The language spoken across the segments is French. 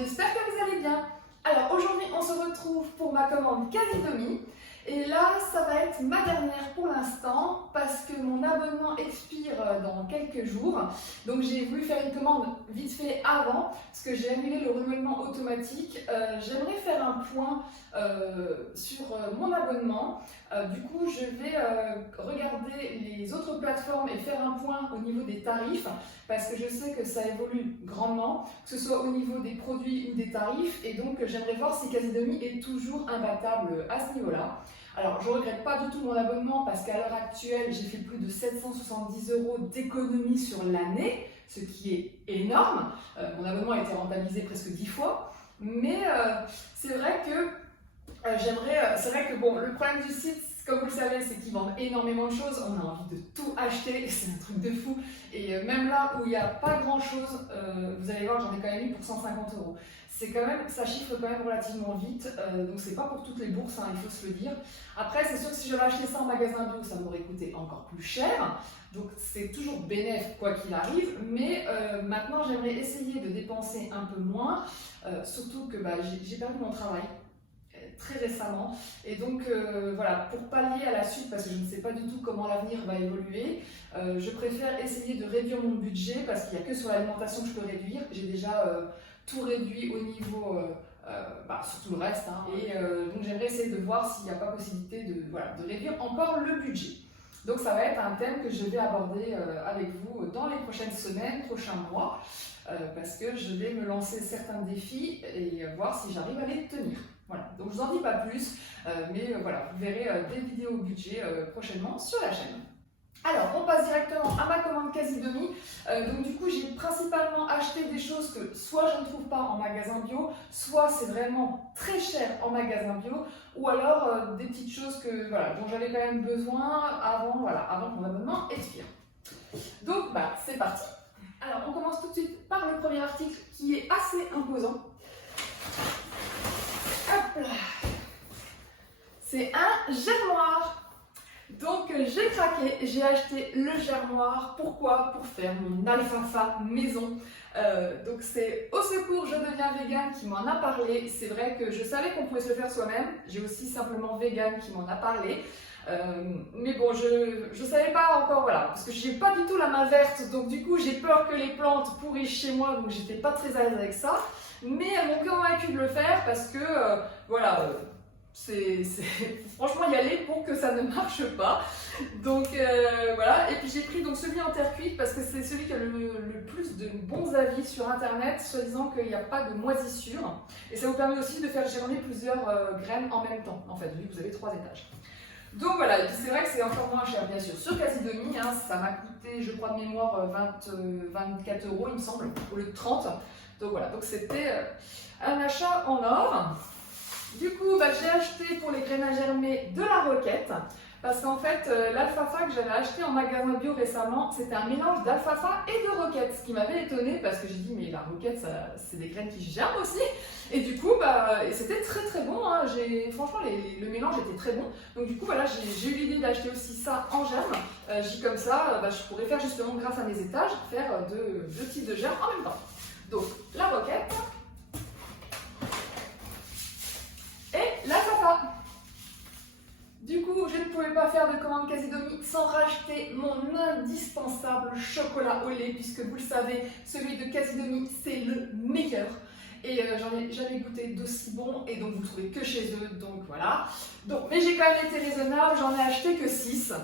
J'espère que vous allez bien. Alors aujourd'hui on se retrouve pour ma commande Casidomi et là ça va être ma dernière pour l'instant parce que mon abonnement expire dans quelques jours. Donc j'ai voulu faire une commande vite fait avant parce que j'ai annulé le renouvellement automatique. J'aimerais faire un point sur mon abonnement. Du coup je vais regarder les autres plateformes et faire un point au niveau des tarifs parce que je sais que ça évolue grandement, que ce soit au niveau des produits ou des tarifs, et donc j'aimerais voir si Casidomi est toujours imbattable à ce niveau-là. Alors je ne regrette pas du tout mon abonnement parce qu'à l'heure actuelle j'ai fait plus de 770 € d'économie sur l'année, ce qui est énorme. Mon abonnement a été rentabilisé presque 10 fois, mais c'est vrai que c'est vrai que bon, le problème du site, comme vous le savez, c'est qu'ils vendent énormément de choses. On a envie de tout acheter, c'est un truc de fou. Et même là où il n'y a pas grand chose, vous allez voir, j'en ai quand même eu pour 150 €. C'est quand même, ça chiffre quand même relativement vite, donc c'est pas pour toutes les bourses, hein, il faut se le dire. Après, c'est sûr que si j'avais acheté ça en magasin bio, ça m'aurait coûté encore plus cher. Donc c'est toujours bénéf quoi qu'il arrive, mais maintenant j'aimerais essayer de dépenser un peu moins, surtout que j'ai perdu mon travail très récemment, et donc voilà, pour pallier à la suite, parce que je ne sais pas du tout comment l'avenir va évoluer, je préfère essayer de réduire mon budget parce qu'il n'y a que sur l'alimentation que je peux réduire. J'ai déjà tout réduit au niveau sur tout le reste, hein, et donc j'aimerais essayer de voir s'il n'y a pas possibilité de réduire encore le budget. Donc ça va être un thème que je vais aborder avec vous dans les prochaines semaines, prochains mois, parce que je vais me lancer certains défis et voir si j'arrive à les tenir. Voilà, donc je vous en dis pas plus, mais voilà, vous verrez des vidéos budget prochainement sur la chaîne. Alors, on passe directement à ma commande Casidomi. Donc du coup, j'ai principalement acheté des choses que soit je ne trouve pas en magasin bio, soit c'est vraiment très cher en magasin bio, ou alors des petites choses dont j'avais quand même besoin avant que mon abonnement expire. Donc c'est parti. Alors, on commence tout de suite par le premier article qui est assez imposant. Hop là. C'est un germoir. Donc j'ai craqué, j'ai acheté le germoir. Pourquoi? Pour faire mon alfalfa maison. Donc c'est Au Secours Je Deviens Vegan qui m'en a parlé. C'est vrai que je savais qu'on pouvait se le faire soi-même. J'ai aussi Simplement Vegan qui m'en a parlé. Mais bon, je savais pas encore, voilà, parce que j'ai pas du tout la main verte, donc du coup j'ai peur que les plantes pourrissent chez moi, donc j'étais pas très à l'aise avec ça. Mais elles m'ont convaincu de le faire parce que franchement y aller pour que ça ne marche pas. Donc voilà, et puis j'ai pris donc celui en terre cuite parce que c'est celui qui a le plus de bons avis sur internet, soi-disant qu'il n'y a pas de moisissure, et ça vous permet aussi de faire germer plusieurs graines en même temps, en fait, vu que vous avez 3 étages. Donc voilà, c'est vrai que c'est encore moins cher bien sûr sur Casidomi, hein, ça m'a coûté, je crois de mémoire, 24 € il me semble, au lieu de 30. Donc voilà, donc c'était un achat en or. Du coup, j'ai acheté pour les graines à germer de la roquette, parce qu'en fait, l'alfalfa que j'avais acheté en magasin bio récemment, c'était un mélange d'alfalfa et de roquette, ce qui m'avait étonnée parce que j'ai dit, mais la roquette, c'est des graines qui germent aussi. Et du coup, et c'était très très bon, hein. Franchement, le mélange était très bon. Donc du coup, voilà, j'ai eu l'idée d'acheter aussi ça en germe. J'ai dit comme ça, je pourrais faire justement, grâce à mes étages, faire deux types de germes en même temps. Donc, la roquette et l'alfalfa. Du coup, je ne pouvais pas faire de commande Casidomi sans racheter mon indispensable chocolat au lait, puisque vous le savez, celui de Casidomi, c'est le meilleur. Et j'en ai jamais goûté d'aussi bon, et donc vous ne trouvez que chez eux, donc voilà. Mais j'ai quand même été raisonnable, j'en ai acheté que 6.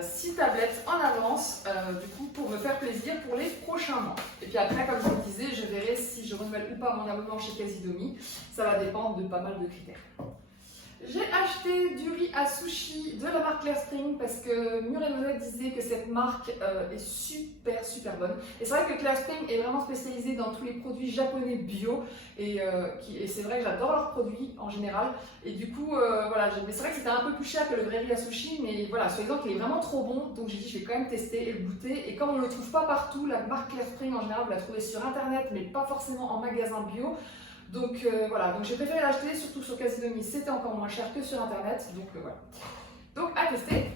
6 tablettes en avance, du coup, pour me faire plaisir pour les prochains mois. Et puis après, comme je vous le disais, je verrai si je renouvelle ou pas mon abonnement chez Casidomi. Ça va dépendre de pas mal de critères. J'ai acheté du riz à sushi de la marque Clear Spring parce que Murray disait que cette marque est super bonne. Et c'est vrai que Clear Spring est vraiment spécialisée dans tous les produits japonais bio et c'est vrai que j'adore leurs produits en général. Et du coup, voilà, mais c'est vrai que c'était un peu plus cher que le vrai riz à sushi, mais voilà, soi-disant qu'il est vraiment trop bon. Donc j'ai dit je vais quand même tester et le goûter. Et comme on ne le trouve pas partout, la marque Clear Spring en général, vous la trouvez sur internet, mais pas forcément en magasin bio. Donc voilà, donc j'ai préféré l'acheter, surtout sur Casidomi, c'était encore moins cher que sur internet, donc voilà. Donc à tester.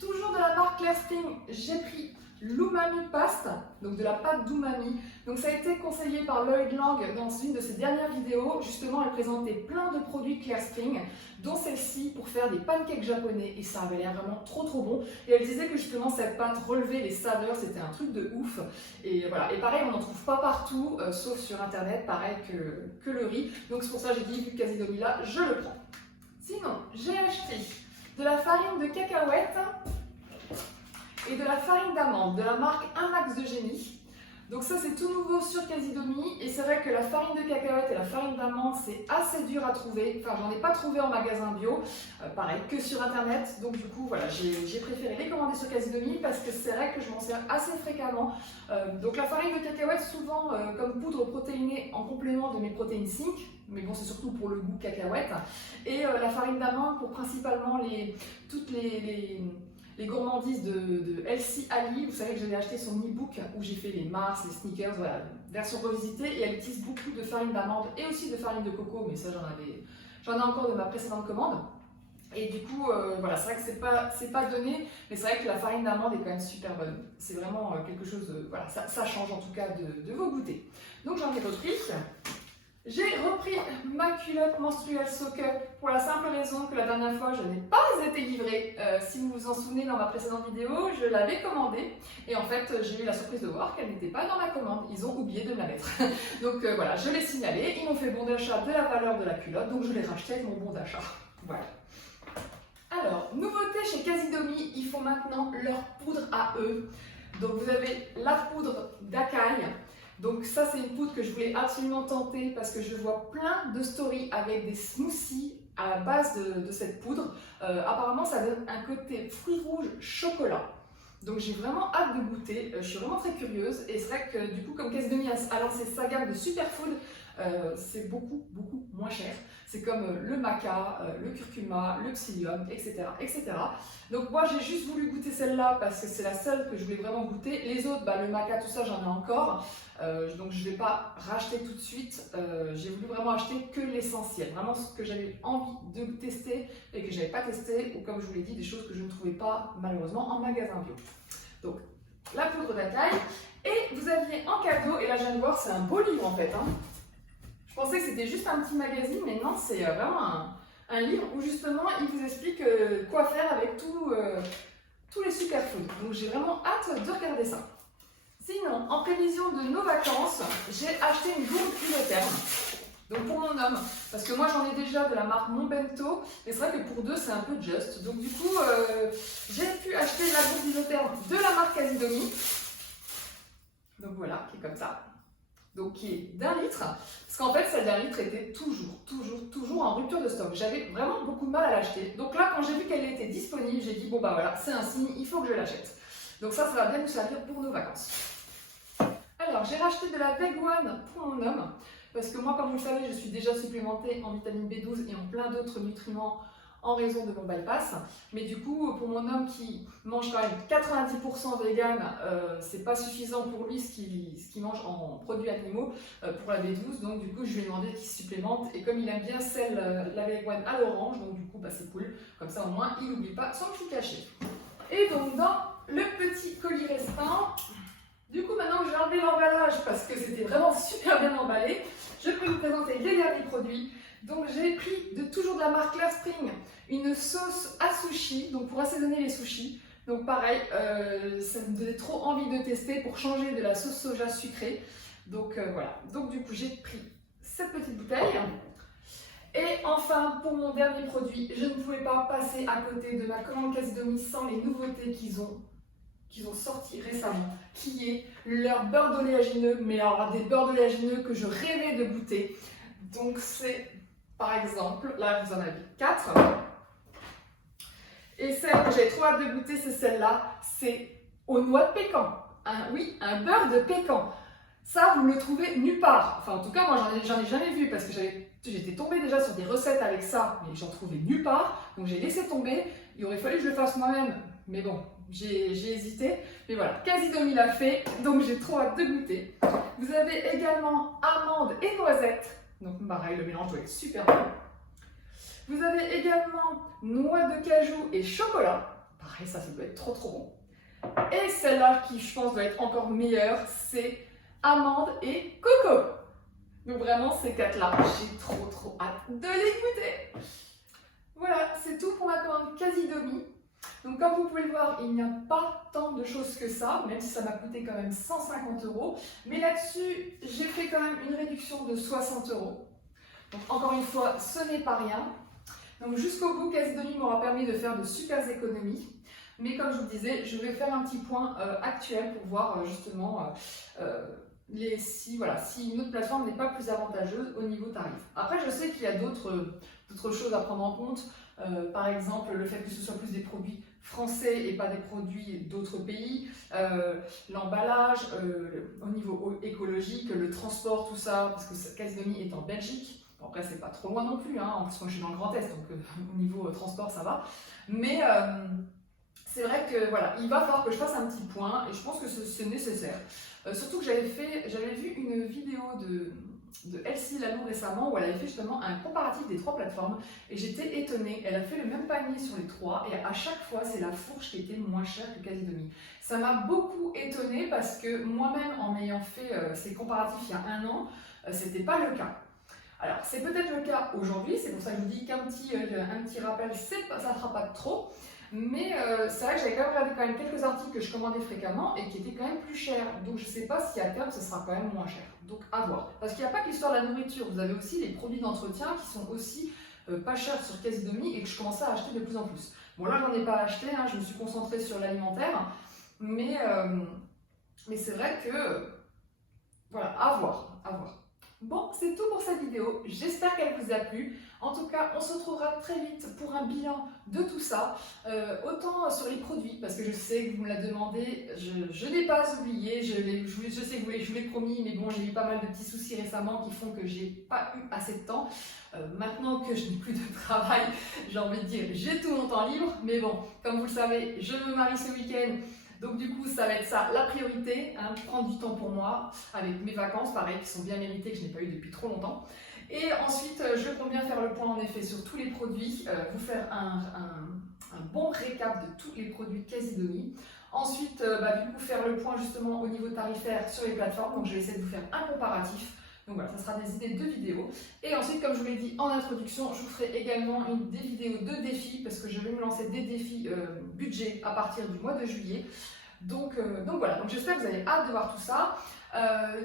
Toujours de la marque Clear Spring, j'ai pris l'Umami Paste, donc de la pâte d'umami. Donc ça a été conseillé par Lloyd Lang dans une de ses dernières vidéos. Justement, elle présentait plein de produits Clear Spring, dont celle-ci pour faire des pancakes japonais, et ça avait l'air vraiment trop bon. Et elle disait que justement cette pâte relevait les saveurs, c'était un truc de ouf. Et voilà, et pareil, on n'en trouve pas partout, sauf sur internet, pareil que le riz. Donc c'est pour ça que j'ai dit, vu que Casidomi là, je le prends. Sinon, j'ai acheté de la farine de cacahuètes et de la farine d'amande de la marque Un Max de Génie. Donc ça c'est tout nouveau sur Casidomi et c'est vrai que la farine de cacahuète et la farine d'amande c'est assez dur à trouver. Enfin j'en ai pas trouvé en magasin bio, pareil que sur internet. Donc du coup voilà, j'ai préféré les commander sur Casidomi parce que c'est vrai que je m'en sers assez fréquemment. Donc la farine de cacahuète souvent comme poudre protéinée en complément de mes protéines zinc. Mais bon c'est surtout pour le goût cacahuète. Et la farine d'amande pour principalement toutes les gourmandises de Elsie Ali. Vous savez que j'avais acheté son e-book où j'ai fait les Mars, les sneakers, voilà, version revisitée. Et elle utilise beaucoup de farine d'amande et aussi de farine de coco, mais ça j'en ai encore de ma précédente commande. Et du coup, voilà, c'est vrai que c'est pas donné, mais c'est vrai que la farine d'amande est quand même super bonne. C'est vraiment quelque chose, voilà, ça change en tout cas de vos goûters. Donc j'en ai repris. J'ai repris ma culotte menstruelle Soak Up pour la simple raison que la dernière fois je n'ai pas été livrée. Si vous vous en souvenez dans ma précédente vidéo, je l'avais commandée et en fait j'ai eu la surprise de voir qu'elle n'était pas dans ma commande. Ils ont oublié de me la mettre. Donc voilà, je l'ai signalé, ils m'ont fait bon d'achat de la valeur de la culotte, donc je l'ai racheté avec mon bon d'achat. Voilà. Alors, nouveauté chez Casidomi, ils font maintenant leur poudre à eux. Donc vous avez la poudre d'Akai. Donc ça c'est une poudre que je voulais absolument tenter parce que je vois plein de stories avec des smoothies à la base de cette poudre. Apparemment ça donne un côté fruits rouges chocolat. Donc j'ai vraiment hâte de goûter, je suis vraiment très curieuse et c'est vrai que du coup comme Casidomi a lancé sa gamme de superfood, c'est beaucoup moins cher. C'est comme le maca, le curcuma, le psyllium, etc. Donc moi j'ai juste voulu goûter celle-là parce que c'est la seule que je voulais vraiment goûter. Les autres, le maca, tout ça j'en ai encore. Donc je ne vais pas racheter tout de suite. J'ai voulu vraiment acheter que l'essentiel. Vraiment ce que j'avais envie de tester et que je n'avais pas testé. Ou comme je vous l'ai dit, des choses que je ne trouvais pas malheureusement en magasin bio. Donc la poudre d'Akai. Et vous aviez en cadeau, et là je viens de voir, c'est un beau livre en fait. Je pensais que c'était juste un petit magazine, mais non, c'est vraiment un livre où justement il vous explique quoi faire avec tous les superfoods. Donc j'ai vraiment hâte de regarder ça. Sinon, en prévision de nos vacances, j'ai acheté une gourde isotherme. Donc pour mon homme, parce que moi j'en ai déjà de la marque Mon Bento, et c'est vrai que pour deux c'est un peu juste. Donc du coup, j'ai pu acheter la gourde isotherme de la marque Casidomi. Donc voilà, qui est comme ça. Donc qui est d'1 litre, parce qu'en fait celle d'1 litre était toujours en rupture de stock. J'avais vraiment beaucoup de mal à l'acheter. Donc là, quand j'ai vu qu'elle était disponible, j'ai dit bon bah voilà, c'est un signe, il faut que je l'achète. Donc ça va bien nous servir pour nos vacances. Alors j'ai racheté de la Veg One pour mon homme, parce que moi comme vous le savez, je suis déjà supplémentée en vitamine B12 et en plein d'autres nutriments en raison de mon bypass. Mais du coup, pour mon homme qui mange quand même 90% vegan, c'est pas suffisant pour lui ce qu'il mange en produits animaux pour la B12. Donc du coup, je lui ai demandé qu'il se supplémente. Et comme il aime bien la Veg One à l'orange, donc du coup, c'est cool. Comme ça, au moins, il n'oublie pas son chou caché. Et donc, dans le petit colis restant, du coup, maintenant que j'ai enlevé l'emballage parce que c'était vraiment super bien emballé, je peux vous présenter les derniers produits. Donc j'ai pris toujours de la marque Clear Spring une sauce à sushi, donc pour assaisonner les sushis. Donc pareil, ça me donnait trop envie de tester pour changer de la sauce soja sucrée. Donc voilà, donc du coup j'ai pris cette petite bouteille. Et enfin, pour mon dernier produit, je ne pouvais pas passer à côté de ma commande Casidomi sans les nouveautés qu'ils ont sorti récemment, qui est leur beurre d'oléagineux, mais alors des beurres d'oléagineux que je rêvais de goûter. Donc c'est par exemple, là vous en avez 4. Et celle que j'ai trop hâte de goûter, c'est celle-là, c'est aux noix de pécan. Oui, un beurre de pécan. Ça, vous ne le trouvez nulle part. Enfin, en tout cas, moi, j'en ai jamais vu parce que j'étais tombée déjà sur des recettes avec ça, mais j'en trouvais nulle part. Donc, j'ai laissé tomber. Il aurait fallu que je le fasse moi-même. Mais bon, j'ai hésité. Mais voilà, Casidomi l'a fait. Donc, j'ai trop hâte de goûter. Vous avez également amandes et noisettes. Donc, pareil, le mélange doit être super bon. Vous avez également noix de cajou et chocolat. Pareil, ça doit être trop bon. Et celle-là qui, je pense, doit être encore meilleure, c'est amandes et coco. Donc vraiment, ces 4-là, j'ai trop hâte de les goûter. Voilà, c'est tout pour ma commande Casidomi. Donc comme vous pouvez le voir, il n'y a pas tant de choses que ça, même si ça m'a coûté quand même 150 €. Mais là-dessus, j'ai fait quand même une réduction de 60 €. Donc encore une fois, ce n'est pas rien. Donc jusqu'au bout, Casidomi m'aura permis de faire de super économies. Mais comme je vous le disais, je vais faire un petit point actuel pour voir justement si une autre plateforme n'est pas plus avantageuse au niveau tarif. Après, je sais qu'il y a d'autres choses à prendre en compte. Par exemple, le fait que ce soit plus des produits français et pas des produits d'autres pays, l'emballage, au niveau écologique, le transport, tout ça, parce que Casidomi est en Belgique. Bon, après, c'est pas trop loin non plus, hein. En plus, moi je suis dans le Grand Est, donc au niveau transport, ça va. Mais c'est vrai que voilà, il va falloir que je fasse un petit point et je pense que c'est nécessaire. Surtout que j'avais vu une vidéo de Elsie Lalou récemment où elle avait fait justement un comparatif des 3 plateformes et j'étais étonnée. Elle a fait le même panier sur les 3 et à chaque fois c'est la fourche qui était moins chère que Casidomi. Ça m'a beaucoup étonnée parce que moi-même en ayant fait ces comparatifs il y a un an, c'était pas le cas. Alors c'est peut-être le cas aujourd'hui, c'est pour ça que je vous dis qu'un petit rappel, ça ne fera pas de trop. Mais c'est vrai que j'avais quand même quelques articles que je commandais fréquemment et qui étaient quand même plus chers. Donc je ne sais pas si à terme ce sera quand même moins cher. Donc à voir. Parce qu'il n'y a pas que l'histoire de la nourriture, vous avez aussi les produits d'entretien qui sont aussi pas chers sur Casidomi et que je commençais à acheter de plus en plus. Bon là j'en ai pas acheté, hein, je me suis concentrée sur l'alimentaire. Mais c'est vrai que voilà, à voir. Bon, c'est tout pour cette vidéo, j'espère qu'elle vous a plu. En tout cas, on se retrouvera très vite pour un bilan de tout ça, autant sur les produits, parce que je sais que vous me l'avez demandé, je n'ai pas oublié, je sais que je vous l'ai promis, mais bon, j'ai eu pas mal de petits soucis récemment qui font que j'ai pas eu assez de temps. Maintenant que je n'ai plus de travail, j'ai envie de dire, j'ai tout mon temps libre, mais bon, comme vous le savez, je me marie ce week-end. Donc du coup, ça va être ça la priorité, hein, prendre du temps pour moi, avec mes vacances, pareil, qui sont bien méritées, que je n'ai pas eu depuis trop longtemps. Et ensuite, je compte bien faire le point en effet sur tous les produits, vous faire un bon récap de tous les produits Casidomi. Ensuite, du coup, faire le point justement au niveau tarifaire sur les plateformes, donc je vais essayer de vous faire un comparatif. Donc voilà, ça sera des idées de vidéos. Et ensuite, comme je vous l'ai dit en introduction, je vous ferai également des vidéos de défis parce que je vais me lancer des défis budget à partir du mois de juillet. Donc voilà, donc j'espère que vous avez hâte de voir tout ça.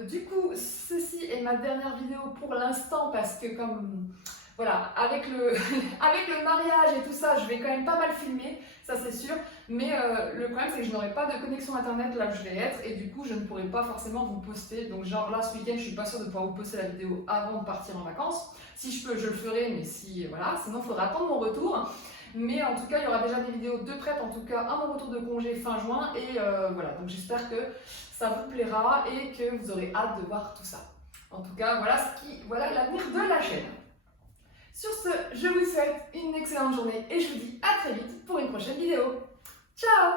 Du coup, ceci est ma dernière vidéo pour l'instant parce que comme voilà, avec le mariage et tout ça, je vais quand même pas mal filmer, ça c'est sûr. Mais le problème c'est que je n'aurai pas de connexion internet là où je vais être et du coup je ne pourrai pas forcément vous poster. Donc genre là ce week-end je suis pas sûre de pouvoir vous poster la vidéo avant de partir en vacances. Si je peux je le ferai, mais si voilà, sinon il faudra attendre mon retour. Mais en tout cas il y aura déjà des vidéos de prêtes en tout cas à mon retour de congé fin juin. Et voilà, donc j'espère que ça vous plaira et que vous aurez hâte de voir tout ça. En tout cas voilà l'avenir de la chaîne. Sur ce, je vous souhaite une excellente journée et je vous dis à très vite pour une prochaine vidéo. Ciao!